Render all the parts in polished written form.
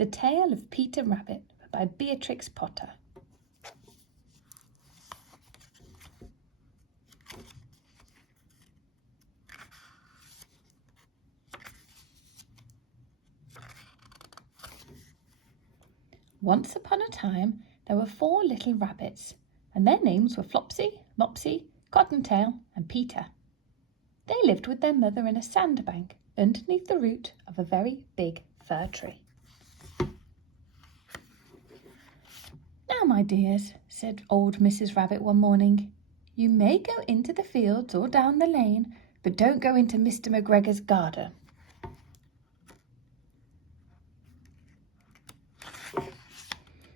The Tale of Peter Rabbit by Beatrix Potter. Once upon a time, there were 4 little rabbits, and their names were Flopsy, Mopsy, Cottontail, and Peter. They lived with their mother in a sandbank underneath the root of a very big fir tree. "Now, my dears," said old Mrs. Rabbit one morning, "you may go into the fields or down the lane, but don't go into Mr. McGregor's garden."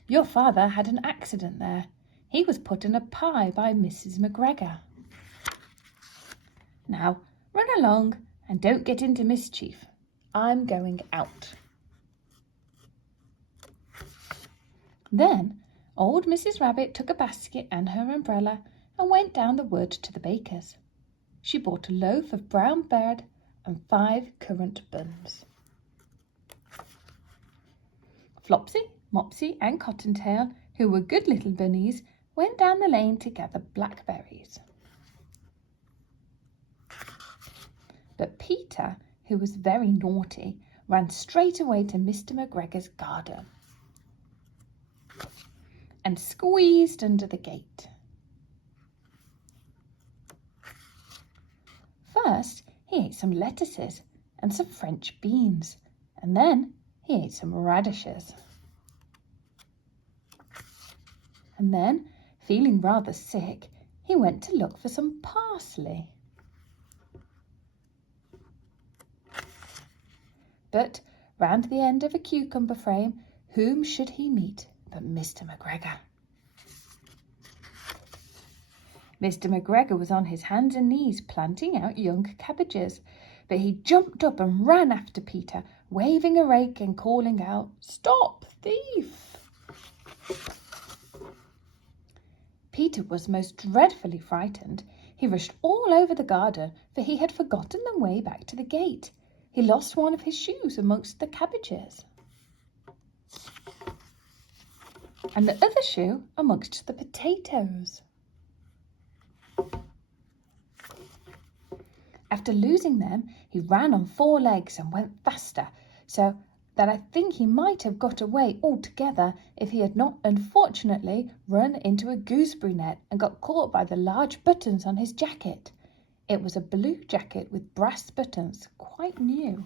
"Your father had an accident there. He was put in a pie by Mrs. McGregor. Now, run along and don't get into mischief. I'm going out." Then old Mrs. Rabbit took a basket and her umbrella and went down the wood to the baker's. She bought a loaf of brown bread and 5 currant buns. Flopsy, Mopsy and Cottontail, who were good little bunnies, went down the lane to gather blackberries. But Peter, who was very naughty, ran straight away to Mr. McGregor's garden and squeezed under the gate. First, he ate some lettuces and some French beans, and then he ate some radishes. And then, feeling rather sick, he went to look for some parsley. But round the end of a cucumber frame, whom should he meet but Mr. McGregor? Mr. McGregor was on his hands and knees planting out young cabbages, but he jumped up and ran after Peter, waving a rake and calling out, "Stop, thief!" Peter was most dreadfully frightened. He rushed all over the garden, for he had forgotten the way back to the gate. He lost one of his shoes amongst the cabbages, and the other shoe amongst the potatoes. After losing them, he ran on 4 legs and went faster, so that I think he might have got away altogether if he had not unfortunately run into a gooseberry net and got caught by the large buttons on his jacket. It was a blue jacket with brass buttons, quite new.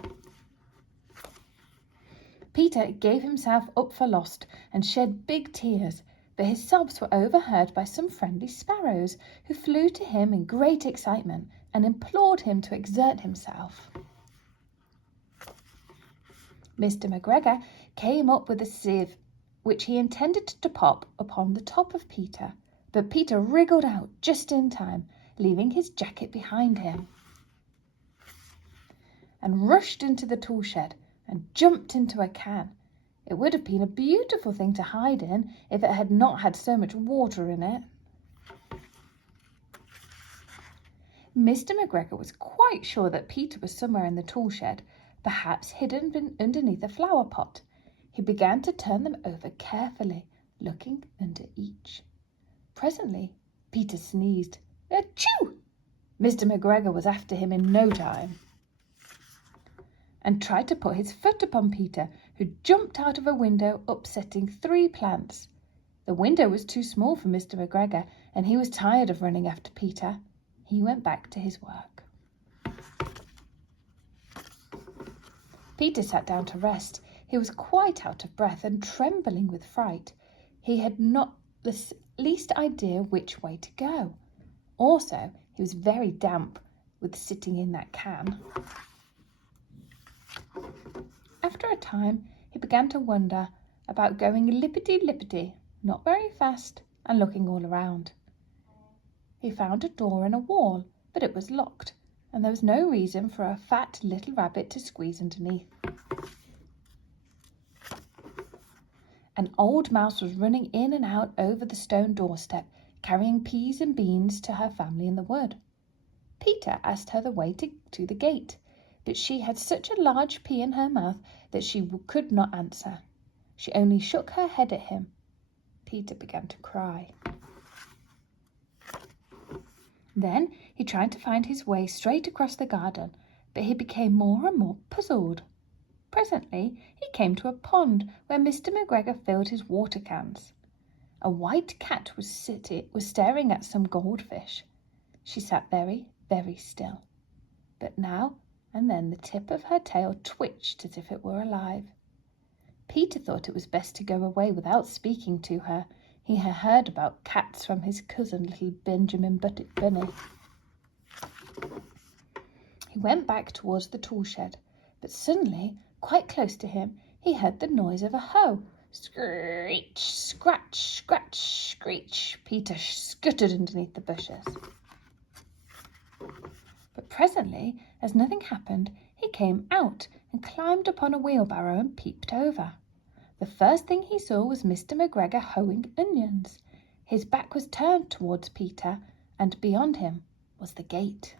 Peter gave himself up for lost and shed big tears, but his sobs were overheard by some friendly sparrows, who flew to him in great excitement and implored him to exert himself. Mr. McGregor came up with a sieve, which he intended to pop upon the top of Peter, but Peter wriggled out just in time, leaving his jacket behind him, and rushed into the tool shed and jumped into a can. It would have been a beautiful thing to hide in if it had not had so much water in it. Mr. McGregor was quite sure that Peter was somewhere in the tool shed, perhaps hidden underneath a flower pot. He began to turn them over carefully, looking under each. Presently, Peter sneezed. "Achoo!" Mr. McGregor was after him in no time, and tried to put his foot upon Peter, who jumped out of a window, upsetting 3 plants. The window was too small for Mr. McGregor, and he was tired of running after Peter. He went back to his work. Peter sat down to rest. He was quite out of breath and trembling with fright. He had not the least idea which way to go. Also, he was very damp with sitting in that can. After a time, he began to wonder about going lippity-lippity, not very fast, and looking all around. He found a door in a wall, but it was locked, and there was no reason for a fat little rabbit to squeeze underneath. An old mouse was running in and out over the stone doorstep, carrying peas and beans to her family in the wood. Peter asked her the way to the gate, but she had such a large pea in her mouth that she could not answer. She only shook her head at him. Peter began to cry. Then he tried to find his way straight across the garden, but he became more and more puzzled. Presently he came to a pond where Mr. McGregor filled his water cans. A white cat was staring at some goldfish. She sat very, very still, but now and then the tip of her tail twitched as if it were alive. Peter thought it was best to go away without speaking to her. He had heard about cats from his cousin, little Benjamin Bunny. He went back towards the tool shed, but suddenly, quite close to him, he heard the noise of a hoe. Screech, scratch, scratch, screech. Peter scuttered underneath the bushes. But presently, as nothing happened, he came out and climbed upon a wheelbarrow and peeped over. The first thing he saw was Mr. McGregor hoeing onions. His back was turned towards Peter, and beyond him was the gate.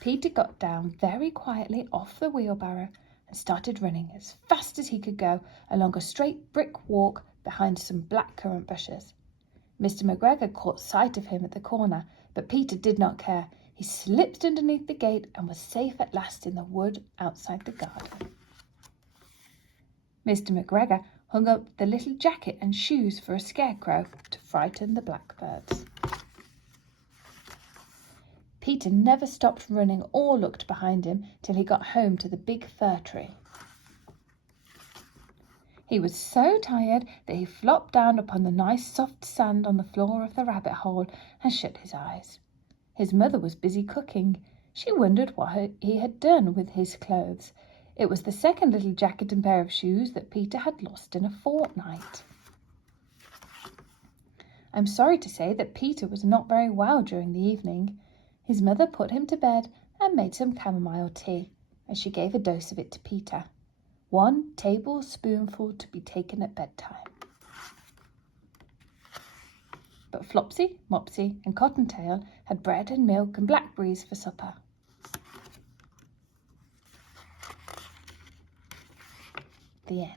Peter got down very quietly off the wheelbarrow and started running as fast as he could go along a straight brick walk behind some blackcurrant bushes. Mr. McGregor caught sight of him at the corner, but Peter did not care. He slipped underneath the gate and was safe at last in the wood outside the garden. Mr. McGregor hung up the little jacket and shoes for a scarecrow to frighten the blackbirds. Peter never stopped running or looked behind him till he got home to the big fir tree. He was so tired that he flopped down upon the nice soft sand on the floor of the rabbit hole and shut his eyes. His mother was busy cooking. She wondered what he had done with his clothes. It was the second little jacket and pair of shoes that Peter had lost in a fortnight. I'm sorry to say that Peter was not very well during the evening. His mother put him to bed and made some chamomile tea, and she gave a dose of it to Peter. 1 tablespoonful to be taken at bedtime. But Flopsy, Mopsy and Cottontail had bread and milk and blackberries for supper. The end.